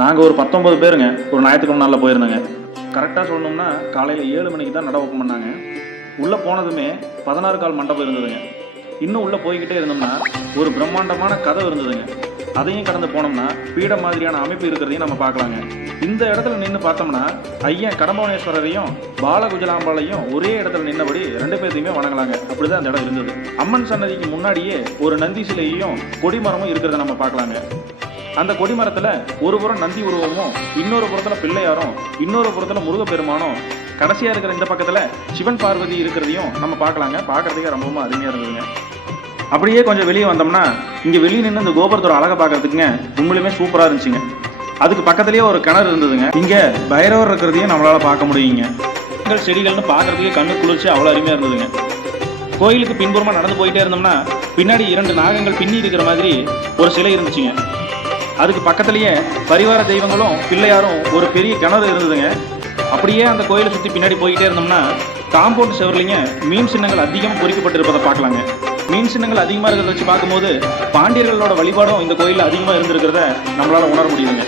நாங்கள் ஒரு 19 பேருங்க ஒரு ஞாயிற்றுக்கிழமை நாளில் போயிருந்தோங்க. கரெக்டாக சொல்லணும்னா காலையில் 7 மணிக்கு தான் நட ஓப்பன் பண்ணாங்க. உள்ளே போனதுமே 16 கால் மண்டபம் இருந்ததுங்க. இன்னும் உள்ளே போய்கிட்டே இருந்தோம்னா ஒரு பிரம்மாண்டமான கதவு இருந்ததுங்க. அதையும் கடந்து போனோம்னா பீடம் மாதிரியான அமைப்பு இருக்கிறதையும் நம்ம பார்க்கலாங்க. இந்த இடத்துல நின்று பார்த்தோம்னா ஐயன் கடம்பவனேஸ்வரரையும் பாலகுஜலாம்பாளையும் ஒரே இடத்துல நின்னபடி 2 பேர்த்தையுமே வணங்கலாங்க. அப்படிதான் அந்த இடம் இருந்தது. அம்மன் சன்னதிக்கு முன்னாடியே ஒரு நந்தி சிலையையும் கொடிமரமும் இருக்கிறத நம்ம பார்க்கலாங்க. அந்த கொடிமரத்தில் ஒரு புறம் நந்தி உருவமும் இன்னொரு புறத்தில் பிள்ளையாரும் இன்னொரு புறத்தில் முருகப்பெருமானும் கடைசியாக இருக்கிற இந்த பக்கத்தில் சிவன் பார்வதி இருக்கிறதையும் நம்ம பார்க்கலாங்க. பார்க்கறதுக்கே ரொம்பவும் அருமையாக இருந்ததுங்க. அப்படியே கொஞ்சம் வெளியே வந்தோம்னா இங்கே வெளியே நின்று இந்த கோபுரத்தோட அழகை பார்க்கறதுக்குங்க உண்மையிலுமே சூப்பராக இருந்துச்சுங்க. அதுக்கு பக்கத்துலேயே ஒரு கிணறு இருந்ததுங்க. இங்கே பைரவர் இருக்கிறதையும் நம்மளால் பார்க்க முடியுங்க. செடிகள்னு பார்க்கறதுக்கே கண்ணு குளிர்ச்சி அவ்வளோ அருமையாக இருந்ததுங்க. கோயிலுக்கு பின்புறமாக நடந்து போயிட்டே இருந்தோம்னா பின்னாடி 2 நாகங்கள் பின்னி இருக்கிற மாதிரி ஒரு சிலை இருந்துச்சுங்க. அதுக்கு பக்கத்துலேயே பரிவார தெய்வங்களும் பிள்ளையாரும் ஒரு பெரிய கிணறு இருந்ததுங்க. அப்படியே அந்த கோயிலை சுற்றி பின்னாடி போய்கிட்டே இருந்தோம்னா காம்பவுண்ட் செவர்லிங்க மீன் சின்னங்கள் அதிகமாக பொறிக்கப்பட்டிருப்பதை பார்க்கலாங்க. மீன் சின்னங்கள் அதிகமாக இருக்கிறத வச்சு பார்க்கும்போது பாண்டியர்களோட வழிபாடும் இந்த கோயிலில் அதிகமாக இருந்திருக்கிறத நம்மளால் உணர முடியுதுங்க.